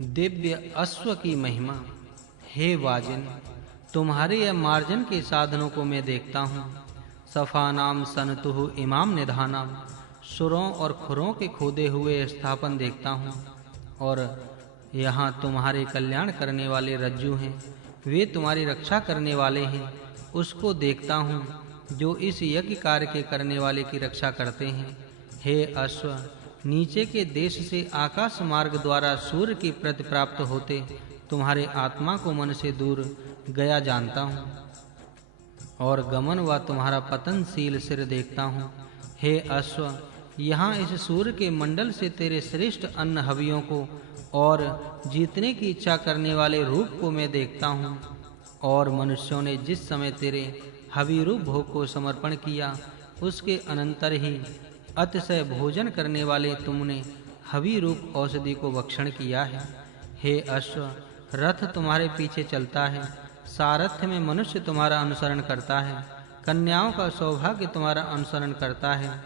दिव्य अश्व की महिमा। हे वाजिन, तुम्हारे यह मार्जन के साधनों को मैं देखता हूँ। सफा नाम सनतुहु इमाम निधानम, सुरों और खुरों के खोदे हुए स्थापन देखता हूँ। और यहाँ तुम्हारे कल्याण करने वाले रज्जु हैं, वे तुम्हारी रक्षा करने वाले हैं। उसको देखता हूँ जो इस यज्ञ कार्य के करने वाले की रक्षा करते हैं। हे अश्व, नीचे के देश से आकाश मार्ग द्वारा सूर्य की प्रति प्राप्त होते तुम्हारे आत्मा को मन से दूर गया जानता हूँ, और गमन व तुम्हारा पतनशील सिर देखता हूँ। हे अश्व, यहाँ इस सूर्य के मंडल से तेरे श्रेष्ठ अन्न हवियों को और जीतने की इच्छा करने वाले रूप को मैं देखता हूँ। और मनुष्यों ने जिस समय तेरे हवि रूप भोग को समर्पण किया, उसके अनंतर ही अतिशय भोजन करने वाले तुमने हवि रूप औषधि को भक्षण किया है। हे अश्व, रथ तुम्हारे पीछे चलता है, सारथ्य में मनुष्य तुम्हारा अनुसरण करता है, कन्याओं का सौभाग्य तुम्हारा अनुसरण करता है।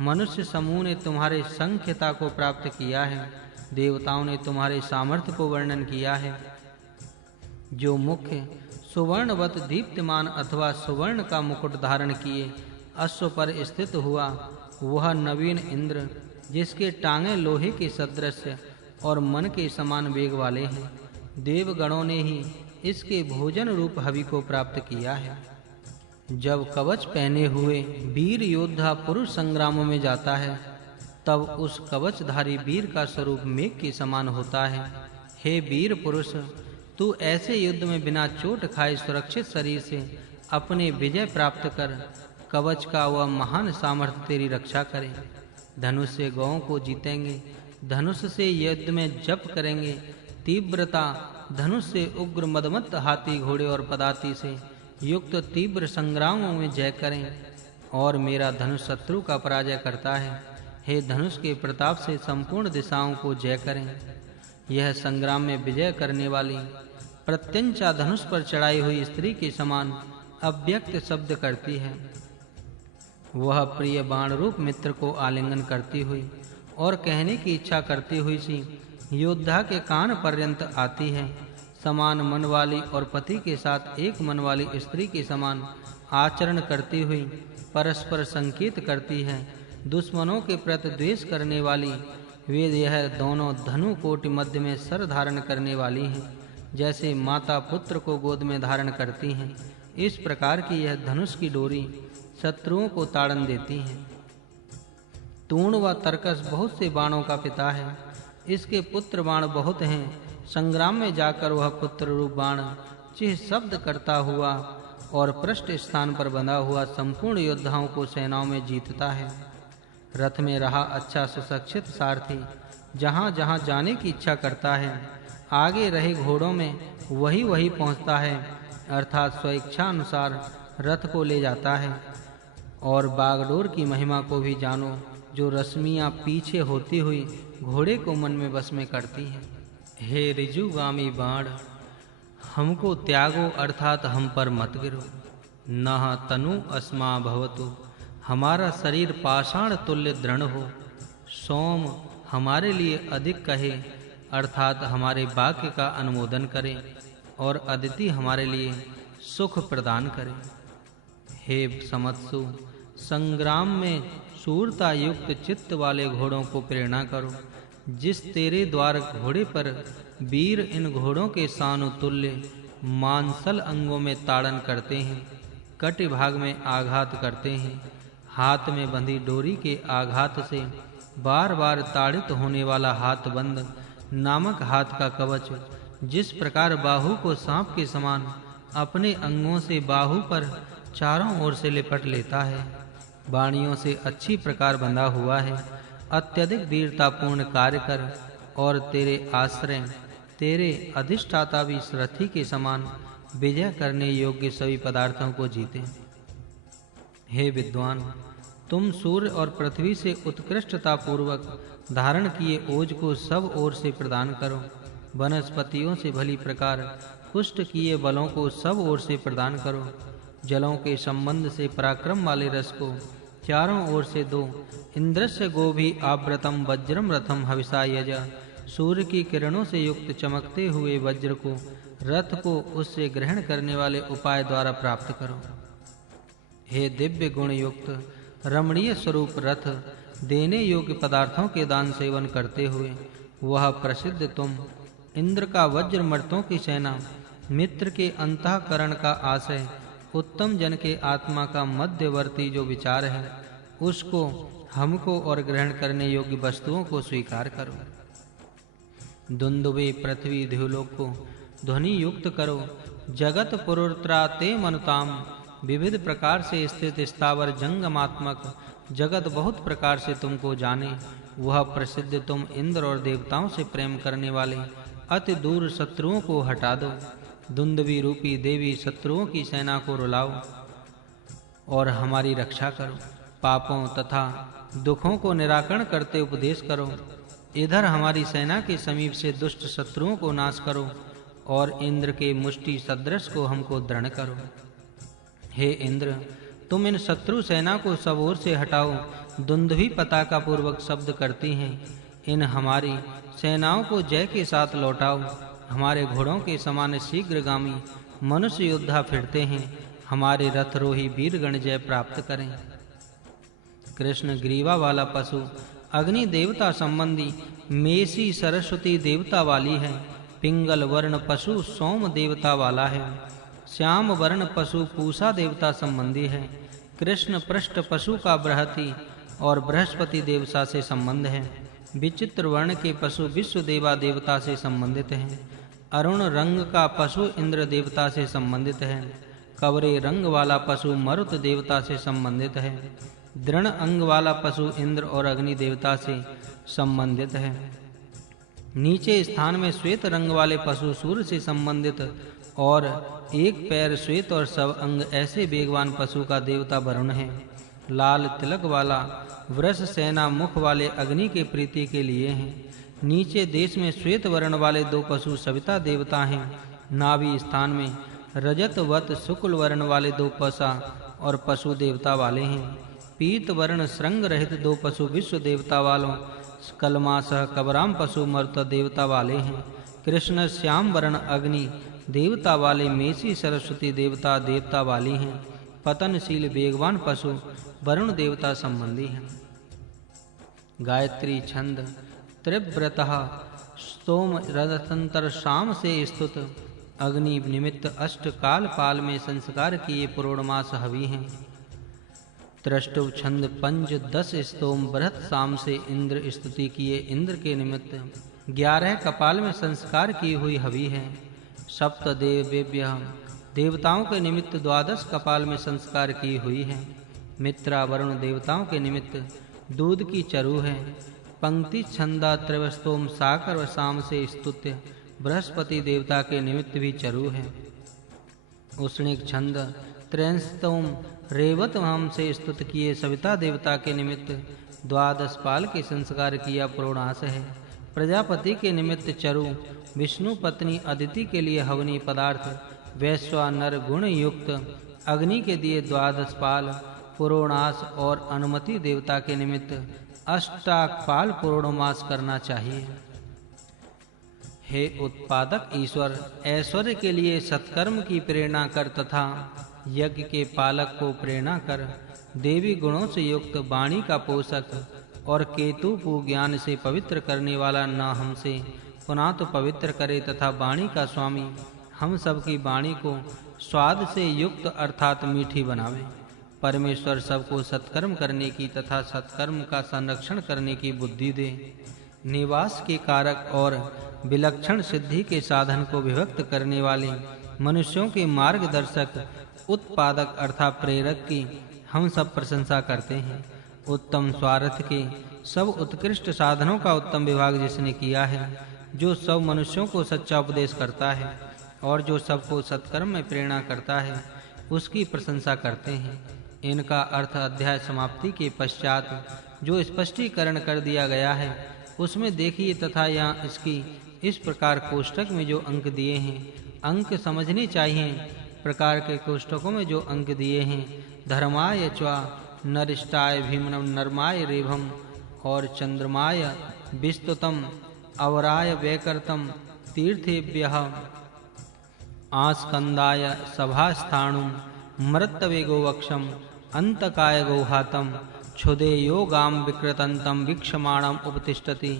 मनुष्य समूह ने तुम्हारे संख्यता को प्राप्त किया है, देवताओं ने तुम्हारे सामर्थ्य को वर्णन किया है। जो मुख्य सुवर्णवत दीप्तिमान अथवा सुवर्ण का मुकुट धारण किए अश्व पर स्थित हुआ, वह नवीन इंद्र, जिसके टांगे लोहे के सदृश और मन के समान वेग वाले हैं। देवगणों ने ही इसके भोजन रूप हवि को प्राप्त किया है। जब कवच पहने हुए वीर योद्धा पुरुष संग्रामों में जाता है, तब उस कवचधारी वीर का स्वरूप मेघ के समान होता है। हे वीर पुरुष, तू ऐसे युद्ध में बिना चोट खाए सुरक्षित शरीर से अपने विजय प्राप्त कर। कवच का वह महान सामर्थ्य तेरी रक्षा करे। धनुष से गौओं को जीतेंगे, धनुष से युद्ध में जप करेंगे। तीव्रता धनुष से उग्र मदमत्त हाथी घोड़े और पदाति से युक्त तीव्र संग्रामों में जय करें। और मेरा धनुष शत्रु का पराजय करता है। हे धनुष के प्रताप से संपूर्ण दिशाओं को जय करें। यह संग्राम में विजय करने वाली प्रत्यंचा धनुष पर चढ़ाई हुई स्त्री के समान अव्यक्त शब्द करती है। वह प्रिय बाण रूप मित्र को आलिंगन करती हुई और कहने की इच्छा करती हुई सी योद्धा के कान पर्यंत आती है। समान मन वाली और पति के साथ एक मन वाली स्त्री के समान आचरण करती हुई परस्पर संकेत करती है। दुश्मनों के प्रति द्वेष करने वाली वे यह दोनों धनु कोटि मध्य में सर धारण करने वाली हैं, जैसे माता पुत्र को गोद में धारण करती हैं। इस प्रकार की यह धनुष की डोरी शत्रुओं को ताड़न देती है। तूण व तर्कस बहुत से बाणों का पिता है, इसके पुत्र बाण बहुत हैं। संग्राम में जाकर वह पुत्र रूप बाण चिह शब्द करता हुआ और पृष्ठ स्थान पर बंधा हुआ संपूर्ण योद्धाओं को सेनाओं में जीतता है। रथ में रहा अच्छा सुशिक्षित सारथी जहां-जहां जाने की इच्छा करता है, आगे रहे घोड़ों में वही पहुंचता है, अर्थात स्वेच्छा अनुसार रथ को ले जाता है। और बागडोर की महिमा को भी जानो, जो रश्मियां पीछे होती हुई घोड़े को मन में वश में करती है। हे ऋजुगामी बाण, हमको त्यागो अर्थात हम पर मत गिरो। नह तनु अस्मा भवतु, हमारा शरीर पाषाण तुल्य दृढ़ हो। सोम हमारे लिए अधिक कहे अर्थात हमारे वाक्य का अनुमोदन करे, और अदिति हमारे लिए सुख प्रदान करे। हे समत्सु, संग्राम में शूरता युक्त चित्त वाले घोड़ों को प्रेरणा करो। जिस तेरे द्वार घोड़े पर वीर इन घोड़ों के सानुतुल्य मांसल अंगों में ताड़न करते हैं, कटि भाग में आघात करते हैं। हाथ में बंधी डोरी के आघात से बार-बार ताड़ित होने वाला हाथबंद नामक हाथ का कवच, जिस प्रकार बाहु को सांप के समान अपने अंगों से बाहु पर चारों ओर से लिपट लेता है, बाणियों से अच्छी प्रकार बंधा हुआ है। अत्यधिक वीरतापूर्ण कार्य कर और तेरे आश्रय तेरे अधिष्ठाता भी रथी के समान विजय करने योग्य सभी पदार्थों को जीते। हे विद्वान, तुम सूर्य और पृथ्वी से उत्कृष्टता पूर्वक धारण किए ओज को सब ओर से प्रदान करो। वनस्पतियों से भली प्रकार पुष्ट किए बलों को सब ओर से प्रदान करो। जलों के संबंध से पराक्रम वाले रस को चारों ओर से दो। इंद्रस्य गोभी आवृतम वज्रम रथम हविषा यज, सूर्य की किरणों से युक्त चमकते हुए वज्र को, रथ को उससे ग्रहण करने वाले उपाय द्वारा प्राप्त करो। हे दिव्य गुण युक्त रमणीय स्वरूप रथ, देने योग्य पदार्थों के दान सेवन करते हुए वह प्रसिद्ध तुम, इंद्र का वज्र मर्तों की सेना, मित्र के अंतःकरण का आशय, उत्तम जन के आत्मा का मध्यवर्ती जो विचार है, उसको, हमको और ग्रहण करने योग्य वस्तुओं को स्वीकार करो। दुंदुभे पृथ्वी द्युलोक को ध्वनि युक्त करो। जगत पुरुत्राते मनुताम, विविध प्रकार से स्थित स्थावर जंगमात्मक जगत बहुत प्रकार से तुमको जाने। वह प्रसिद्ध तुम इंद्र और देवताओं से प्रेम करने वाले अति दूर शत्रुओं को हटा दो। दुंदुभी रूपी देवी शत्रुओं की सेना को रुलाओ और हमारी रक्षा करो। पापों तथा दुखों को निराकरण करते उपदेश करो। इधर हमारी सेना के समीप से दुष्ट शत्रुओं को नाश करो और इंद्र के मुष्टि सदृश को हमको दृढ़ करो। हे इंद्र, तुम इन शत्रु सेना को सब ओर से हटाओ। दुंदुभी पताका पूर्वक शब्द करती हैं। इन हमारी सेनाओं को जय के साथ लौटाओ। हमारे घोड़ों के समान शीघ्रगामी मनुष्य योद्धा फिरते हैं। हमारे रथरोही वीरगण जय प्राप्त करें। कृष्ण ग्रीवा वाला पशु अग्नि देवता संबंधी मेसी सरस्वती देवता वाली है। पिंगल वर्ण पशु सोम देवता वाला है। श्याम वर्ण पशु पूषा देवता संबंधी है। कृष्ण पृष्ठ पशु का बृहति और बृहस्पति देवता से संबंध है। विचित्र वर्ण के पशु विश्व देवा देवता से संबंधित हैं। अरुण रंग का पशु इंद्र देवता से संबंधित है। कवरे रंग वाला पशु मरुत देवता से संबंधित है। दृढ़ अंग वाला पशु इंद्र और अग्नि देवता से संबंधित है। नीचे स्थान में श्वेत रंग वाले पशु सूर्य से संबंधित और एक पैर श्वेत और सब अंग ऐसे वेगवान पशु का देवता वरुण है। लाल तिलक वाला वृष सेना मुख वाले अग्नि के प्रीति के लिए हैं। नीचे देश में श्वेत वर्ण वाले दो पशु सविता देवता हैं। नाभि स्थान में रजतवत शुक्ल वर्ण वाले दो पशा और पशु देवता वाले हैं। पीत वर्ण श्रृंग रहित दो पशु विश्व देवता वालों कलमासह कबराम पशु मरुत देवता वाले हैं। कृष्ण श्याम वर्ण अग्नि देवता वाले मेसी सरस्वती देवता देवता वाली हैं। पतनशील वेगवान पशु वरुण देवता संबंधी हैं। गायत्री छंद त्रिव्रतः स्तोम रथंतर शाम से स्तुत अग्नि निमित्त अष्ट काल पाल में संस्कार किए पूर्णमास हवि हैं। त्रष्टुव छंद पंच 10 स्तोम बृहत शाम से इंद्र स्तुति किए इंद्र के निमित्त 11 कपाल में संस्कार की हुई हवि है। सप्त देवेभ्य देवताओं के निमित्त 12 कपाल में संस्कार की हुई है। मित्रा वरुण देवताओं के निमित्त दूध की चरु है। पंक्ति छंदा त्रिवस्तोम साकर व शाम से स्तुत्य बृहस्पति देवता के निमित्त भी चरु है। उष्णिक छंद त्रयस्तोम रेवत हम से स्तुत किए सविता देवता के निमित्त 12 पाल के संस्कार किया पूर्णास है। प्रजापति के निमित्त चरु, विष्णु पत्नी अदिति के लिए हवनी पदार्थ, वैश्वानर गुण युक्त अग्नि के दिए 12 पाल पूर्णास और अनुमति देवता के निमित्त अष्टाकपाल पूर्णमास करना चाहिए। हे उत्पादक ईश्वर, ऐश्वर्य के लिए सत्कर्म की प्रेरणा कर तथा यज्ञ के पालक को प्रेरणा कर। देवी गुणों से युक्त वाणी का पोषक और केतु को ज्ञान से पवित्र करने वाला न हमसे पुनः तो पवित्र करे तथा वाणी का स्वामी हम सब की वाणी को स्वाद से युक्त अर्थात मीठी बनावे। परमेश्वर सबको सत्कर्म करने की तथा सत्कर्म का संरक्षण करने की बुद्धि दे। निवास के कारक और विलक्षण सिद्धि के साधन को विभक्त करने वाले मनुष्यों के मार्गदर्शक उत्पादक अर्थात प्रेरक की हम सब प्रशंसा करते हैं। उत्तम स्वार्थ के सब उत्कृष्ट साधनों का उत्तम विभाग जिसने किया है, जो सब मनुष्यों को सच्चा उपदेश करता है और जो सबको सत्कर्म में प्रेरणा करता है, उसकी प्रशंसा करते हैं। इनका अर्थ अध्याय समाप्ति के पश्चात जो स्पष्टीकरण कर दिया गया है उसमें देखिए तथा यहाँ इसकी इस प्रकार कोष्ठक में जो अंक दिए हैं अंक समझने चाहिए। प्रकार के कोष्ठकों में जो अंक दिए हैं धर्माय च नरिष्टाय भीमनम नर्माय रेभम और चंद्रमाय विस्तुतम अवराय वैकर्तम तीर्थेभ्यः आस्कंदाय सभास्थाणुं मृत्तवे गोवक्षम अंतकाय गौहातम क्षुदे योगाम विकृतंतम वीक्षमाणम उपतिष्ठति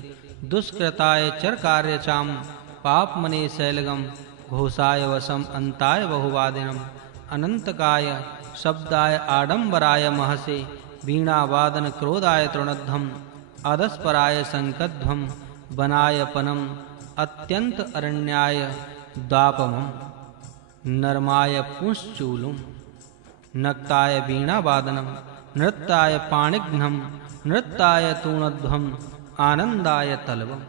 दुष्कृताय चरकार्यचाम पापमने शैलगम घोषाय वशम अंताय बहुवादिनम अनंतकाय शब्दाय आडंबराय महसे वीणावादन क्रोधाय तृणध्वम अदस्पराय संकध्वम बनाय पनम अत्यंत अरण्याय दापमम नर्माय पुंश्चूलुम नक्ताय वीणावादनम नृत्ताय पाणिघ्नम नृत्ताय तूणध्वम आनंदाय तलवम।